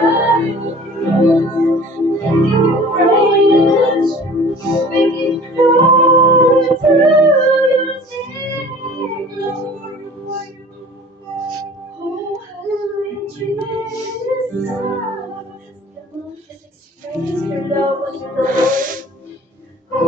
Thank you for greatness. We give glory to your name, Lord. Oh, hallelujah, Jesus. Come on, just express your love unto the Lord. Oh,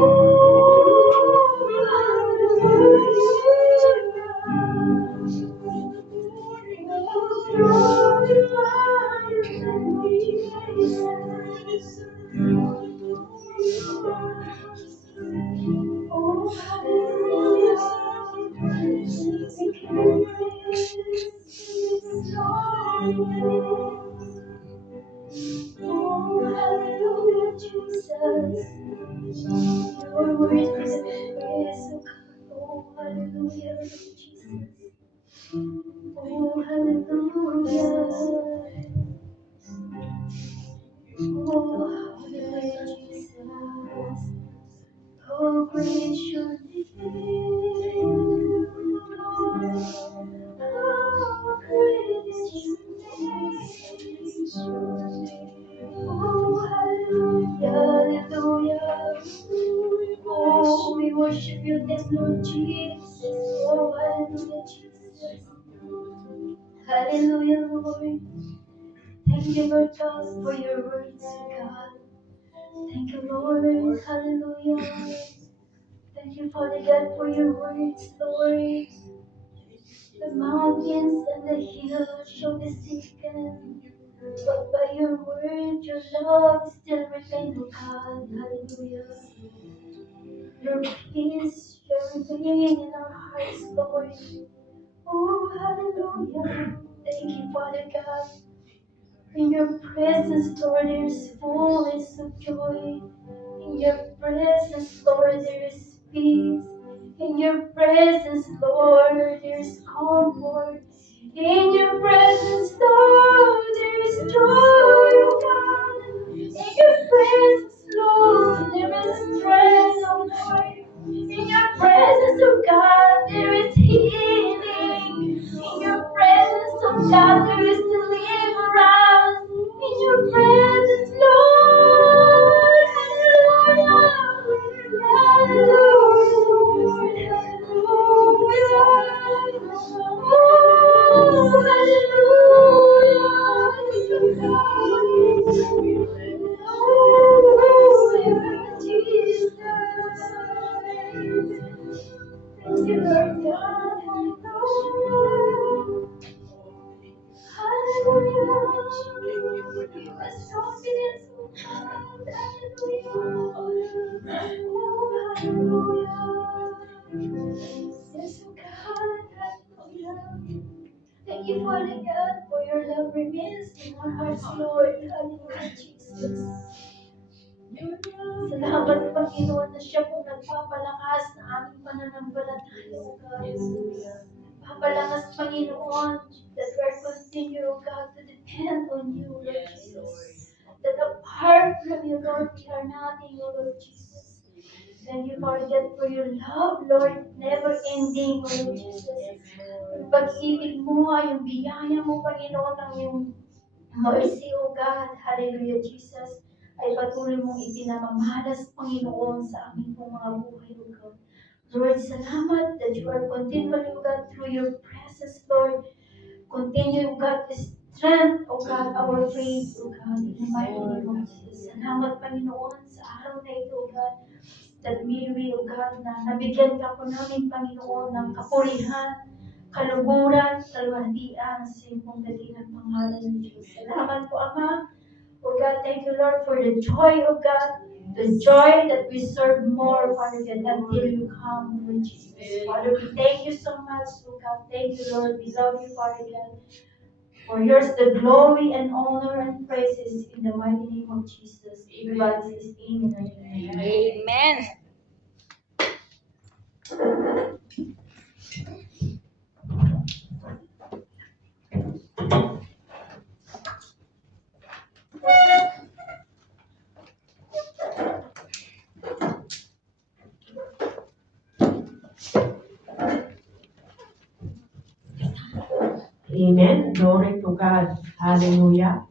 hallelujah, Jesus. Your word is praise. Oh, hallelujah, Jesus. Oh, hallelujah. Oh, hallelujah, Jesus. Oh, great your name, Lord. Oh, great is your name. Oh, hallelujah, hallelujah. Oh, we worship your name, Lord Jesus. Oh, hallelujah, Jesus. Hallelujah, Lord. Thank you, Lord God, for your words, God. Thank you, Lord. Hallelujah. Thank you, Father God, for your words, Lord. The mountains and the hills shall be shaken, but by your word, your love still remains, oh God. Hallelujah. Your peace shall remain in our hearts, Lord. Oh, hallelujah. Thank you, Father God. In your presence, Lord, there is fullness of joy. In your presence, Lord, there is peace. In your presence, Lord, there is comfort. In your presence, Lord, there is joy, oh God. In your presence, Lord, there is strength, oh Lord. In your presence, oh God, there is healing. In your presence, oh God, there is deliverance. In your presence, Lord, hallelujah, hallelujah, hallelujah, Jesus. Thank you, Lord God. Hallelujah. Give us confidence, oh God. Hallelujah. Oh, hallelujah. Yes, oh God. Hallelujah. Thank you, Father God, for your love remains in our hearts, Lord. Hallelujah, Jesus. Salamat, Panginoon, na siya po nagpapalakas na aming pananampalataya, O God. Papalakas, Panginoon, that we are continue, O God, to depend on you, Lord Jesus. That apart from you, Lord, we are nothing, O Lord Jesus. Thank you, Lord God, for your love, Lord, never ending, O Lord Jesus. Yung pag-ibig mo, yung biyaya mo, Panginoon, ang yung mercy, O God, hallelujah, Jesus, ay patuloy mong ipinamamalas, Panginoon, sa aming pong mga buhay, O God. Lord, salamat that you are continually, O God, through your presence, Lord. Continue, O God, to strength, O God, our faith, O God, in the mighty name of Jesus. Salamat, Panginoon, sa araw na ito, O God, that Mary, O God, na nabigyan ka po namin, Panginoon, ng kapurihan, kaluguran, kalwalhatian sa iyong dakilang pangalan ng Diyos. Salamat po, Ama. O God, thank you, Lord, for the joy of God, the joy that we serve more, Father God, until you come, Lord Jesus. Father, we thank you so much, O God. Thank you, Lord. We love you, Father God. For yours the glory and honor and praises in the mighty name of Jesus. Everybody says amen and amen. Amen. Amen. Glory to God. Hallelujah.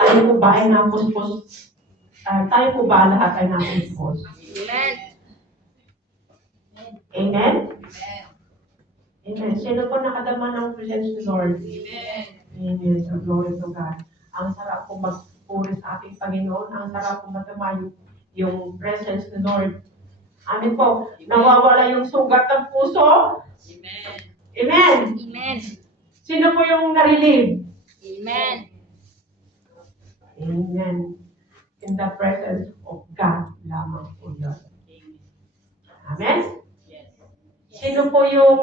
Tayo po ba ay napuspos? Tayo po ba lahat ay napuspos? Amen. Amen? Amen. Sino po nakadama ng presence ni Lord? Amen. Amen. So, glory to God. Ang sarap po magpuri sa ating Panginoon. Ang sarap po matama yung presence ni Lord. Amen po. Nawawala yung sugat ng puso. Amen. Amen. Amen. Sino po yung narilib? Amen. Amen. In the presence of God lamang po yun. Amen? Yes. Sino po yung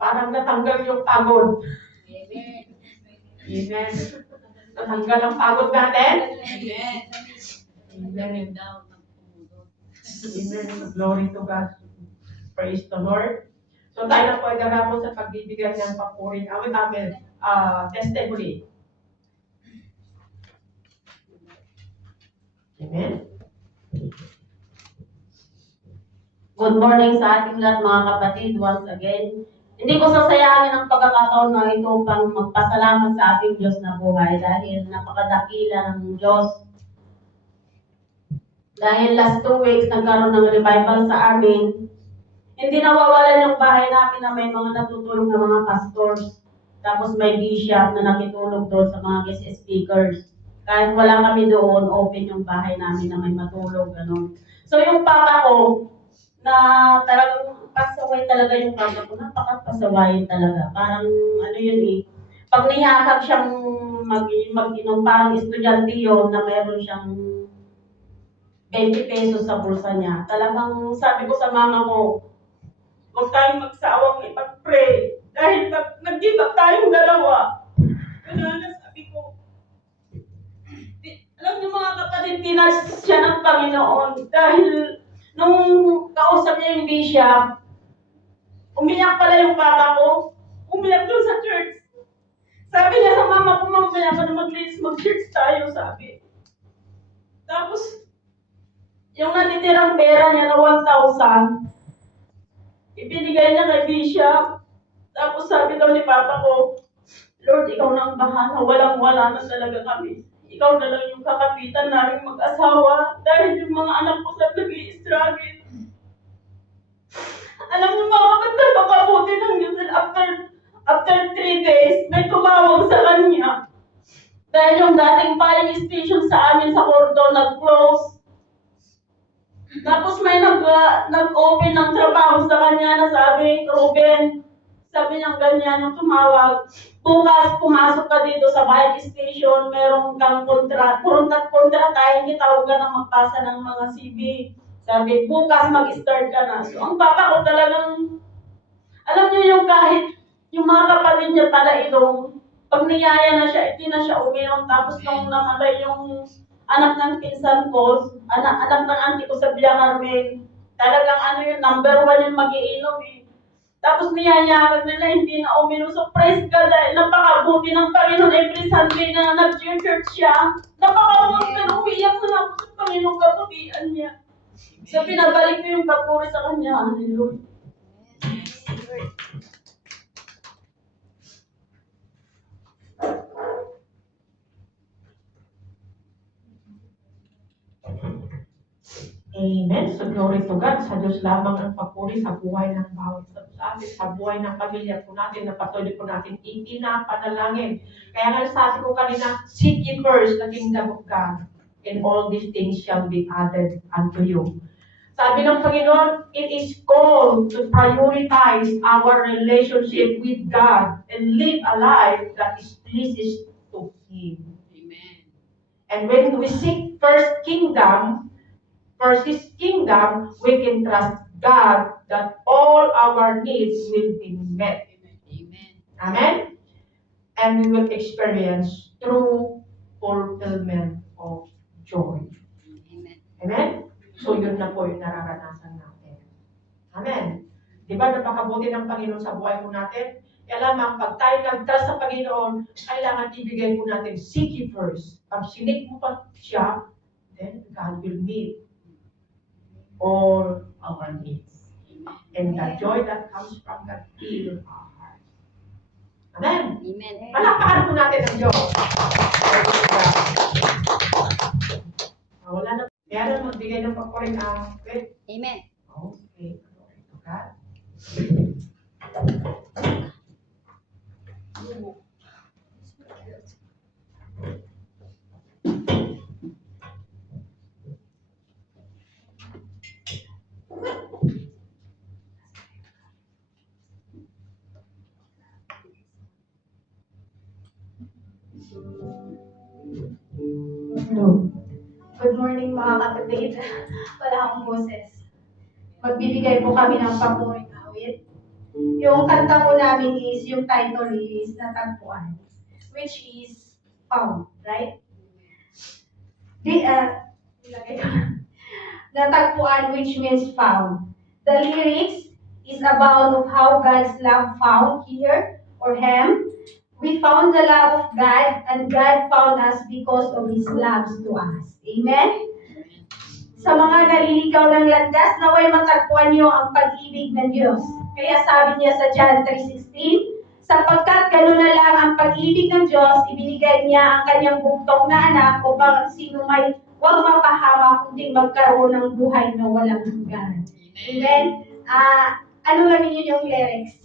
parang natanggal yung pagod? Amen. Amen. Natanggal ang pagod natin? Amen. Amen. Amen. Glory to God. Praise the Lord. So tayo na po ay daramo sa pagbibigay ng papuring awit amin. Testimony. Amen. Good morning sa ating lahat mga kapatid once again. Hindi ko sasayangin ang pagkakataon na ito upang magpasalamat sa ating Diyos na buhay dahil napakadakila ng Diyos. Dahil last 2 weeks nagkaroon ng revival sa amin, hindi nawawalan yung bahay namin na may mga natutulog na mga pastors. Tapos may bishop na nakitulog doon sa mga guest speakers. Kahit wala kami doon, open yung bahay namin na may matulog. Ano. So yung papa ko, na talagang pasaway talaga yung papa ko, napakapasawayin talaga. Parang ano yun eh, pag niyakap siyang mag-inom, parang estudyante yun na meron siyang 20 pesos sa bulsa niya. Talagang sabi ko sa mama ko, huwag tayong magsawang ipag-pray. Dahil pag nag-give up tayong dalawa, wala na sabi ko. Alam niyo mga kapatid, tinas siya ng Panginoon. Dahil nung kausap niya yung bishop, umiyak pala yung papa ko. Umiyak doon sa church. Sabi niya sa mama ko, mamaya pa na mag-church tayo, sabi. Tapos, yung natitirang pera niya na 1,000, ibinigay niya kay bishop. Tapos sabi daw ni papa ko, Lord, ikaw na ang bahala. Walang-wala na talaga kami. Ikaw na lang yung kakapitan namin mag-asawa dahil yung mga anak ko sa nag-i-struggle. Alam niyo mga kapatid, napakabuti ng Diyos. After 3 days, may tumawag sa kanya. Dahil yung dating polling station sa amin sa Cordon nag-close. Tapos may nag-open ng trabaho sa kanya na sabi, Ruben, sabi niya ganyan, yung tumawag, bukas pumasok ka dito sa bike station, meron kang kontrata, hindi tawagan ng magpasa ng mga CV. Sabi, bukas mag-start ka na. So, ang papa ko talagang, alam niyo yung kahit yung mga kapatid niya pala ilong, pag niyaya na siya, hindi na siya uminom. Tapos nung namatay yung anak ng pinsan ko, anak ng auntie ko sa Villa Carmen, talagang ano yun, number 1 yung mag-iinom eh. Tapos niyayakan nila, hindi na uminom. So praise God, dahil napakabuti ng Panginoon every Sunday na nag-church siya. Napakabuti na umiyak na ako sa Panginoon kabutihan niya. So pinabalik ko yung kapuri sa kanya. Hallelujah. Amen. So glory to God. Sa Diyos lamang ang papuri sa buhay ng bawat sa atin, sa buhay ng pamilya po natin, na patuloy po natin ipinapanalangin. Kaya nga sabi ko kanina, seek ye first the kingdom of God, and all these things shall be added unto you. Sabi ng Panginoon, it is called to prioritize our relationship with God and live a life that is pleases to Him. Amen. And when we seek first His kingdom, we can trust God that all our needs will be met. Amen. Amen? And we will experience true fulfillment of joy. Amen. Amen? So yun na po yung nararanasan natin. Amen? Di ba napakabuti ng Panginoon sa buhay po natin? Kaya lamang, pag tayo nag-trust sa Panginoon, kailangan ibigay po natin, seek Him first. Pag sinik mo pa siya, then God will meet all our needs. And the joy that comes from God fill our hearts. Amen? Amen. Palakpakan po natin ang Diyos. papuring awit? Amen. Okay. Glory to God. Hello. Good morning mga kapatid. Wala akong boses. Magbibigay po kami ng paboring awit. Yung kanta po namin is, yung title is Natagpuan, which is found, right? Ilagay ko na. Natagpuan, which means found. The lyrics is about of how God's love found here or him. We found the love of God, and God found us because of His love to us. Amen? Sa mga naliligaw ng landas, naway matagpuan niyo ang pag-ibig ng Diyos. Kaya sabi niya sa John 3:16, sapagkat gano'n na lang ang pag-ibig ng Diyos, ibinigay niya ang kanyang bugtong na anak upang ang sino may huwag mapahamak kundi magkaroon ng buhay na walang hanggan. Amen? Ano lang yun yung lyrics?